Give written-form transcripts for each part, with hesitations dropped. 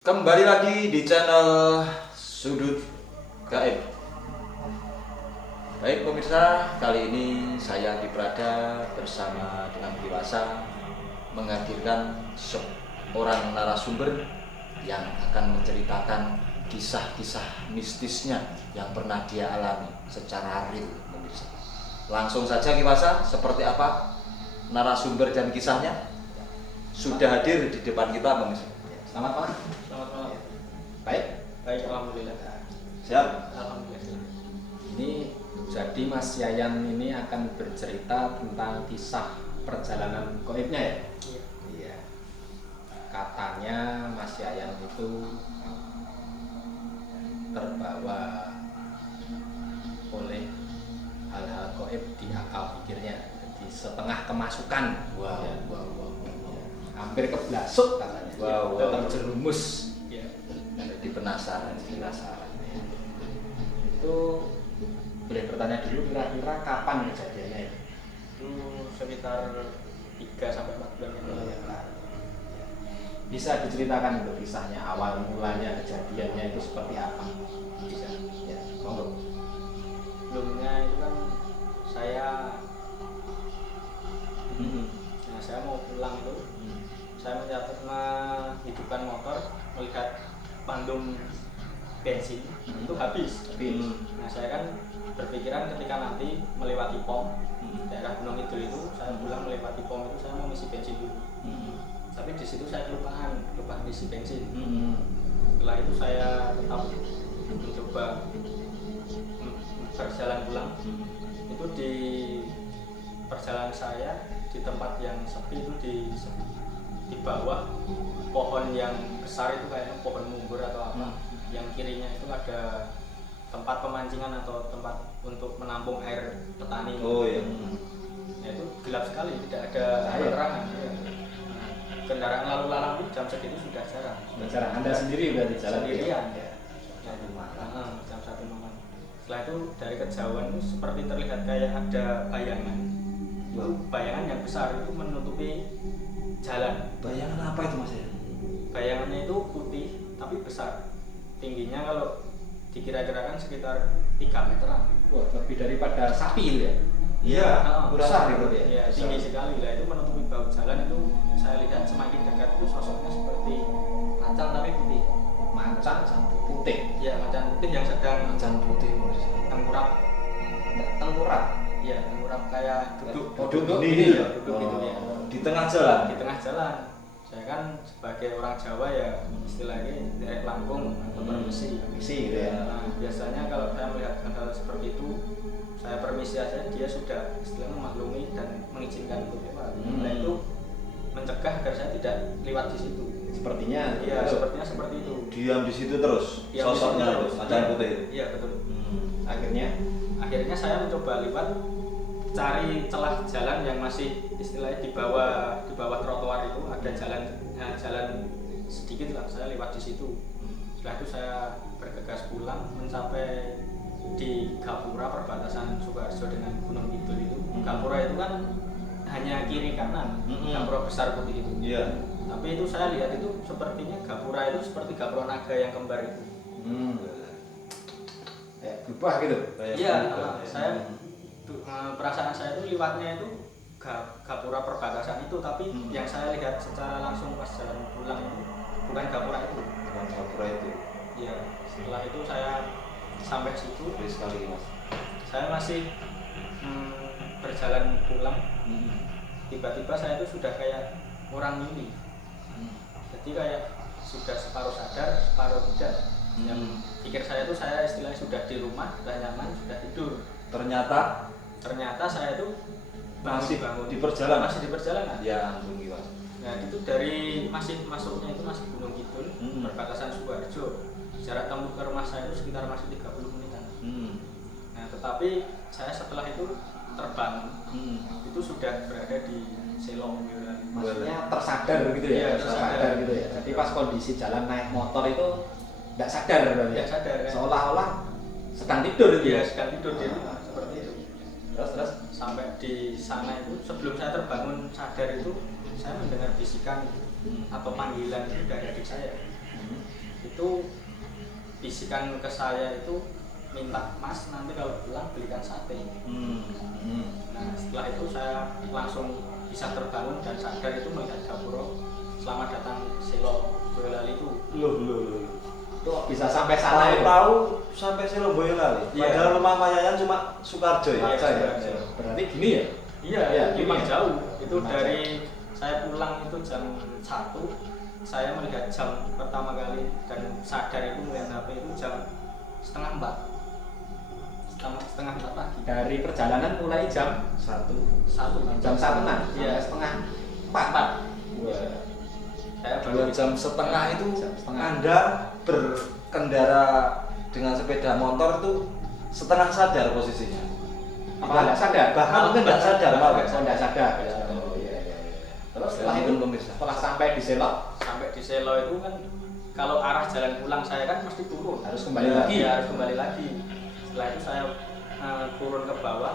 Kembali lagi di channel Sudut Gaib. Baik pemirsa, kali ini saya Diprada bersama dengan Kiwasa menghadirkan seorang narasumber yang akan menceritakan kisah-kisah mistisnya yang pernah dia alami secara real pemirsa. Langsung saja Kiwasa, seperti apa narasumber dan kisahnya? Sudah hadir di depan kita pemirsa. Selamat malam. Selamat malam. Baik, Alhamdulillah. siap. Alhamdulillah. Ini jadi Mas Yayan ini akan bercerita tentang kisah perjalanan gaibnya ya? Iya. Iya. Katanya Mas Yayan itu terbawa oleh hal-hal gaib di akal pikirnya. Jadi setengah kemasukan. Wow, Ya. wow, wow, wow. Ya. Hampir keblasuk katanya. Wow, wow. Terjerumus. Iya. Jadi penasaran. Itu boleh bertanya dulu kira-kira kapan kejadiannya ya? Itu sekitar 3 sampai 4 bulan yang lalu. Bisa diceritakan itu kisahnya, awal mulanya kejadiannya itu seperti apa? Bisa. Ya, monggo. Sebelumnya itu kan saya saya mau pulang itu, saya menghidupkan motor, melihat pandum bensin itu habis. Nah, saya kan berpikiran ketika nanti melewati pom daerah Gunung Kidul itu, saya pulang melewati pom itu saya mau ngisi bensin dulu. Tapi di situ saya lupa ngisi bensin. Setelah itu saya tetap mencoba berjalan pulang. Itu di perjalanan saya di tempat yang sepi itu di bawah pohon yang besar itu kayaknya pohon munggur atau apa. Yang kirinya itu ada tempat pemancingan atau tempat untuk menampung air petani. Oh iya. Nah, itu gelap sekali, tidak ada penerangan. Ya. Kendaraan lalu lalang itu jam segitu sudah jarang. Bicara Anda sendiri berarti jalan Sendirian. ya. Jam 1 malam. Setelah itu dari kejauhan itu seperti terlihat kayak ada bayangan. Itu bayangan yang besar itu menutupi jalan. Bayangan apa itu Mas ya? Bayangannya itu putih tapi besar. Tingginya kalau dikira-kirakan sekitar 3 meteran. Wah, lebih daripada sapi itu ya? Iya, besar itu ya. Ya, tinggi sekali lah, itu menutupi bahu jalan. Itu saya lihat semakin dekat itu sosoknya seperti macan tapi putih. Macan sampai putih. Ya, macan putih yang sedang Macan putih Mas. tengkurap. Tengkurap. Ya, tengkurap kayak duduk. Duduk Ini ini ya? ya. Duduk gitu ya. Di tengah jalan. Di tengah jalan. Saya kan sebagai orang Jawa ya istilahnya derek langkung atau permisi. Misi gitu ya. Nah, biasanya kalau saya melihat hal seperti itu, saya permisi aja, dia sudah istilahnya memaklumi dan mengizinkan untuk lewat. Nah, itu mencegah agar saya tidak lewat di situ. Sepertinya Iya, betul. sepertinya seperti itu. Diam di situ terus. Diam di Sosoknya situ itu, terus. macan putih itu. Iya, betul. Akhirnya Saya mencoba lewat, cari celah jalan yang masih istilahnya di bawah trotoar itu ada jalan sedikit lah, saya lewat di situ. Setelah itu saya bergegas pulang mencapai di Gapura perbatasan Sukoharjo dengan Gunung Kidul itu. Gapura itu kan hanya kiri kanan, Gapura besar putih itu. Iya. Tapi itu saya lihat itu sepertinya Gapura itu seperti Gapura naga yang kembar itu. ya, berubah gitu. Iya, saya perasaan saya itu liwatnya itu Gapura perbatasan itu, tapi yang saya lihat secara langsung pas jalan pulang itu bukan Gapura itu. Bukan Gapura itu. Iya, setelah itu saya sampai situ, Gede sekali Mas. saya masih berjalan pulang. Tiba-tiba saya itu sudah kayak orang mimpi. Jadi kayak sudah separuh sadar, separuh tidak. Yang pikir saya itu saya istilahnya sudah di rumah, sudah nyaman, sudah tidur. Ternyata saya itu Masih bangun di perjalanan. masih di perjalanan. Ya ampun Mas. Nah, itu dari masuknya itu masih Gunung Kidul, perbatasan Sukoharjo. Jarak tempuh ke rumah saya itu sekitar masih 30 menitan. Nah, tetapi saya setelah itu terbang, itu sudah berada di Selong. Maksudnya tersadar gitu ya? Iya, tersadar. gitu ya. Jadi pas kondisi jalan naik motor itu nggak sadar berarti ya? Tidak sadar kan? Seolah-olah sedang tidur gitu Iya, ya? sedang tidur di rumah seperti itu. Terus Sampai di sana itu sebelum saya terbangun sadar itu saya mendengar bisikan atau panggilan itu dari adik saya. itu bisikan ke saya itu minta, Mas nanti kalau pulang belikan sate. Nah setelah itu saya langsung bisa terbangun dan sadar itu melihat Gapura selamat datang Selo Boyolali itu. Loh. Itu bisa sampai sana ya? Tahu sampai Selo Boyolali. Iya. Padahal rumah Mas Yayan cuma Sukarjo ya. Iya. Berarti gini ya? Iya, memang gini ya? jauh. Itu Memang dari saya pulang itu jam 1, saya melihat jam pertama kali dan sadar itu melihat HP itu jam setengah 4. Setengah 4 pagi. Dari perjalanan mulai jam 1. jam 1 Iya. sampai setengah 4. Wah. Saya 2 jam setengah itu Jam setengah. Anda berkendara dengan sepeda motor itu setengah sadar posisinya. Apa nggak sadar? Bahkan mungkin nggak sadar malah. Oh, nggak sadar. Oh iya. Terus setelah itu, Pemirsa. setelah sampai di Selo, sampai di Selo itu kan kalau arah jalan pulang saya kan mesti turun. harus kembali Iya. lagi. Iya, harus kembali lagi. Setelah itu saya turun ke bawah.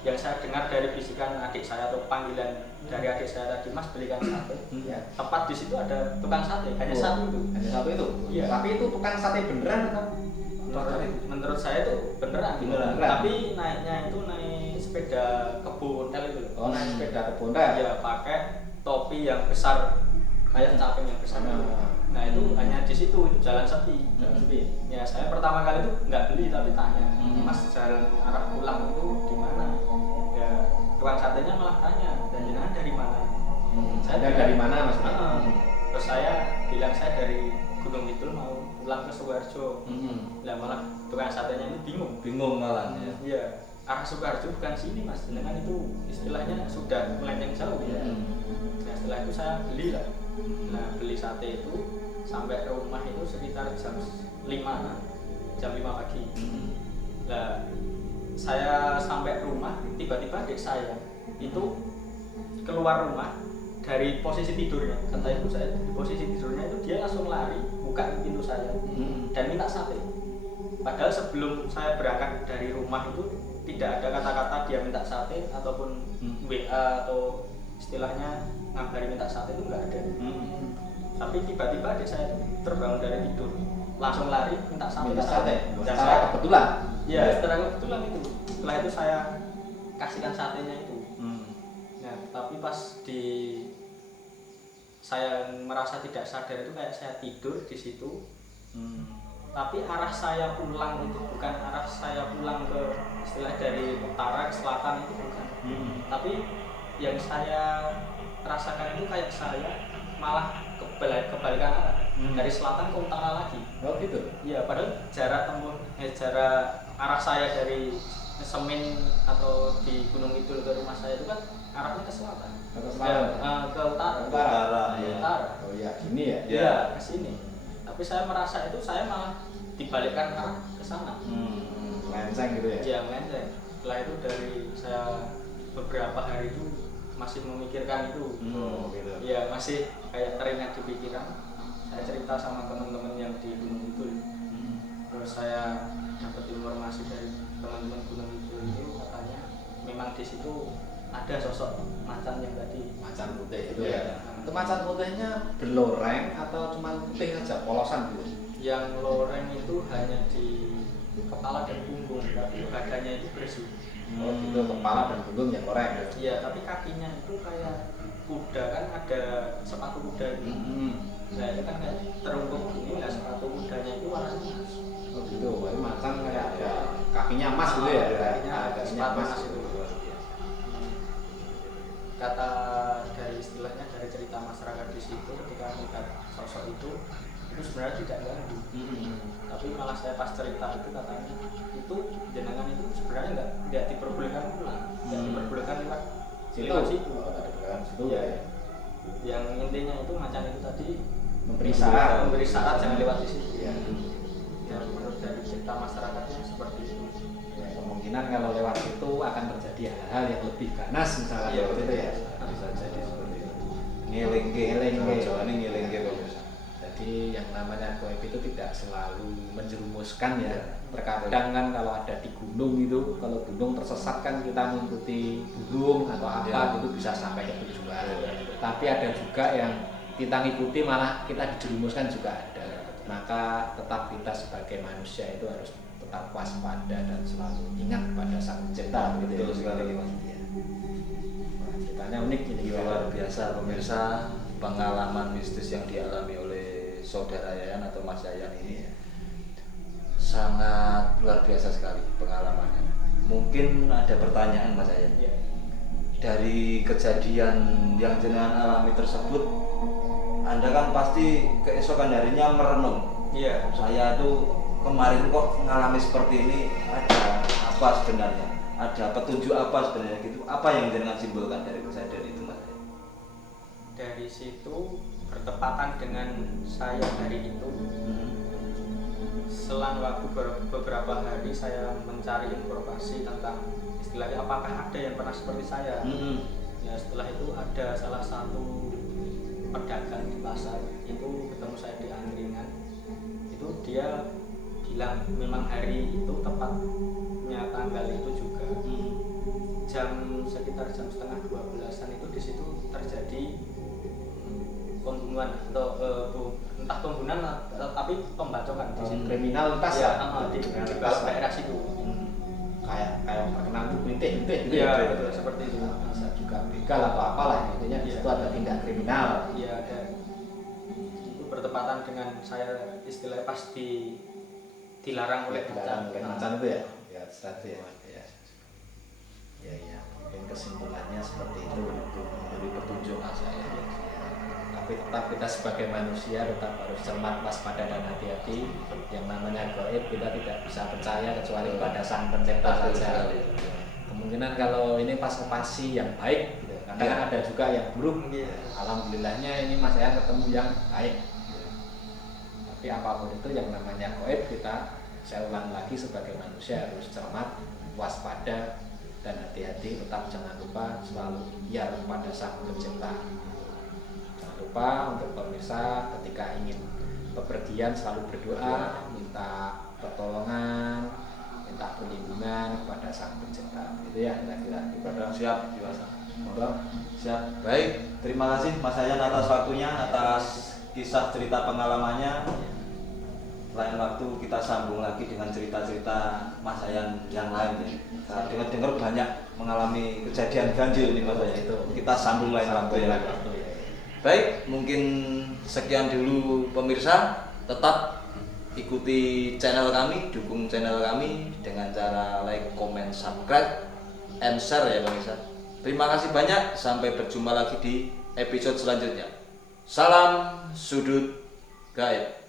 Yang saya dengar dari bisikan adik saya atau panggilan dari adik saya tadi, Mas belikan sate. Ya. Tepat di situ ada tukang sate, hanya Oh, satu itu. Hanya satu itu. Iya. Tapi itu tukang sate beneran atau? Menurut saya itu beneran. Beneran. Tapi naiknya itu naik sepeda kebun itu. Oh, naik sepeda ke Bonda. Ya pakai topi yang besar, kayak caping yang besar. Nah itu hanya di situ, itu jalan sepi. Ya saya pertama kali itu nggak beli tapi tanya, Mas jalan arah pulang itu di mana? Ya tukang satenya malah tanya, dan jenengan dari mana? Saya dari mana Mas? Terus saya bilang saya dari Gunung Kidul mau pulang ke Sukoharjo. Lah malah tukang satenya ini Bingung malah ya. Iya, arah Sukoharjo bukan sini Mas, jenengan itu istilahnya sudah melenceng jauh ya. Nah setelah itu saya beli lah. Nah beli sate itu sampai rumah itu sekitar jam 5 pagi. Nah saya sampai rumah tiba-tiba adik saya itu keluar rumah dari posisi tidurnya. Kata ibu saya di posisi tidurnya itu dia langsung lari buka pintu saya dan minta sate. Padahal sebelum saya berangkat dari rumah itu tidak ada kata-kata dia minta sate ataupun WA atau istilahnya ngabari minta sate itu nggak ada. Tapi tiba-tiba adik saya terbangun dari tidur langsung lari minta sate. Dan saya kebetulan. ya setelah kebetulan itu. Setelah itu saya kasihkan satenya itu. Nah tapi pas saya merasa tidak sadar itu kayak saya tidur di situ. Tapi arah saya pulang itu bukan arah saya pulang ke istilah dari utara ke selatan itu bukan. Tapi yang saya rasakan itu kayak saya malah kebalikan arah dari selatan ke utara lagi. Oh gitu. Iya, padahal jarak arah saya dari Semin atau di Gunung Kidul ke rumah saya itu kan arahnya ke selatan. Ke selatan. Ke utara. Utara, Ke iya. utara. Oh iya, gini ya. Iya, ke sini. Tapi saya merasa itu saya malah dibalikkan arah ke sana. Melenceng gitu ya. Iya, melenceng. Setelah itu dari saya beberapa hari itu masih memikirkan itu. Gitu. Iya, masih kayak teringat di pikiran. Saya cerita sama teman-teman yang di Gunung Kidul. Terus saya dapat informasi dari teman-teman Gunung Kidul itu katanya memang di situ ada sosok macan yang tadi. Macan putih itu Iya. ya. Itu macan putihnya berloreng atau cuma putih aja polosan gitu? Yang loreng itu hanya di kepala dan punggung, tapi badannya itu bersih. Oh gitu, kepala dan punggung yang loreng. Iya, tapi kakinya itu kayak kuda kan ada sepatu kuda itu. Nah itu kan kayak terungkuk ini, nah sepatu kudanya itu warnanya emas. Oh gitu, ini macan kayak ada kakinya emas gitu ya? Kakinya Kakinya sepatu emas emas gitu. itu. Kata dari istilahnya dari cerita masyarakat di situ ketika melihat sosok itu sebenarnya tidak ganggu. Tapi malah saya pas cerita itu katanya itu jenengan itu sebenarnya nggak diperbolehkan pulang, nggak diperbolehkan lewat situ. Iya. Yang intinya itu macan itu tadi Memberi syarat jangan lewat di situ. Iya. Ya menurut dari cerita masyarakatnya seperti itu. Ya, kemungkinan kalau lewat situ akan terjadi hal-hal yang lebih ganas misalnya Iya, seperti itu ya. Bisa jadi seperti itu. Ngelengke. Jawa ini ngelengke pemirsa. Jadi yang namanya goib itu tidak selalu menjerumuskan ya. Terkadang kan kalau ada di gunung itu, kalau gunung tersesat kan kita mengikuti burung atau apa itu bisa sampai ke tujuan. Tapi ada juga yang kita ngikuti malah kita dijerumuskan juga ada. maka tetap kita sebagai manusia itu harus tetap waspada dan selalu ingat pada Sang Pencipta gitu. Betul sekali, Mas. Iya. Wah, ceritanya unik ini Luar biasa pemirsa, pengalaman mistis yang dialami oleh saudara Yayan atau Mas Yayan ini sangat luar biasa sekali pengalamannya. Mungkin ada pertanyaan Mas Yayan. Iya. Dari kejadian yang jenengan alami tersebut, Anda kan pasti keesokan harinya merenung. Iya. Saya tuh kemarin kok mengalami seperti ini, ada apa sebenarnya? Ada petunjuk apa sebenarnya gitu? Apa yang jenengan simpulkan dari kejadian itu, Mas? Dari situ bertepatan dengan saya hari itu. Selang waktu beberapa hari saya mencari informasi tentang istilahnya apakah ada yang pernah seperti saya. Ya setelah itu ada salah satu pedagang di pasar itu ketemu saya di angkringan. Itu dia bilang memang hari itu tepatnya tanggal itu juga sekitar jam setengah 12-an itu di situ terjadi pembunuhan atau entah pembunuhan tapi pembacokan di situ. kriminalitas Ya, ya, di bawah daerah situ. kayak terkenal bintik gitu Iya, ya. betul seperti itu. Bisa juga begal atau apalah, intinya di situ ada tindak kriminal. Iya, ada. Itu bertepatan dengan saya istilahnya pasti dilarang oleh Dilarang oleh macan. macan itu ya. Ya, seperti ya. Ya, ya. Mungkin kesimpulannya seperti itu untuk memberi petunjuk Mas saya. Tapi tetap kita sebagai manusia tetap harus cermat, waspada dan hati-hati. Yang namanya gaib kita tidak bisa percaya kecuali pada Sang Pencipta saja. Kemungkinan kalau ini pas operasi yang baik, gitu. Kadang kan ada juga yang buruk. Iya. Alhamdulillahnya ini Mas saya ketemu yang baik. Tapi apapun itu yang namanya gaib kita, saya ulang lagi, sebagai manusia harus cermat, waspada dan hati-hati. Tetap jangan lupa selalu biar pada Sang Pencipta. Jangan lupa untuk pemirsa ketika ingin bepergian selalu berdoa, minta pertolongan, minta perlindungan kepada Sang Pencipta. Itu ya kira-kira. Siap, dewasa. Monggo. Siap. Baik, terima kasih Mas Yayan atas waktunya, atas kisah cerita pengalamannya. Lain waktu kita sambung lagi dengan cerita-cerita Mas Yayan yang lain ya. Saya dengar banyak mengalami kejadian ganjil ini Mas Yayan. Itu. Kita sambung lain waktu ya. Waktu ya. Baik, mungkin sekian dulu pemirsa. Tetap ikuti channel kami, dukung channel kami dengan cara like, comment, subscribe, and share ya pemirsa. Terima kasih banyak, sampai berjumpa lagi di episode selanjutnya. Salam sudut gaib.